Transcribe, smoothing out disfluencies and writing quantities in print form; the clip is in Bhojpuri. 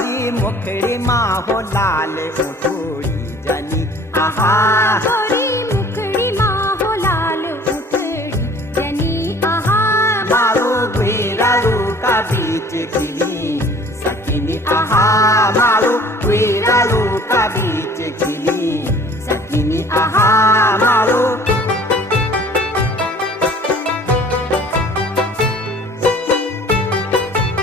गोरी मुखड़ी माँ हो लाल उठोड़ी जनी आहा गोरी मुखड़ी माँ हो लाल उठड़ी जनी आहा मारो गुरारू का बीच खिली सकिनी आहा मारो गुरारू का बीच खिली सकिनी आहा मारो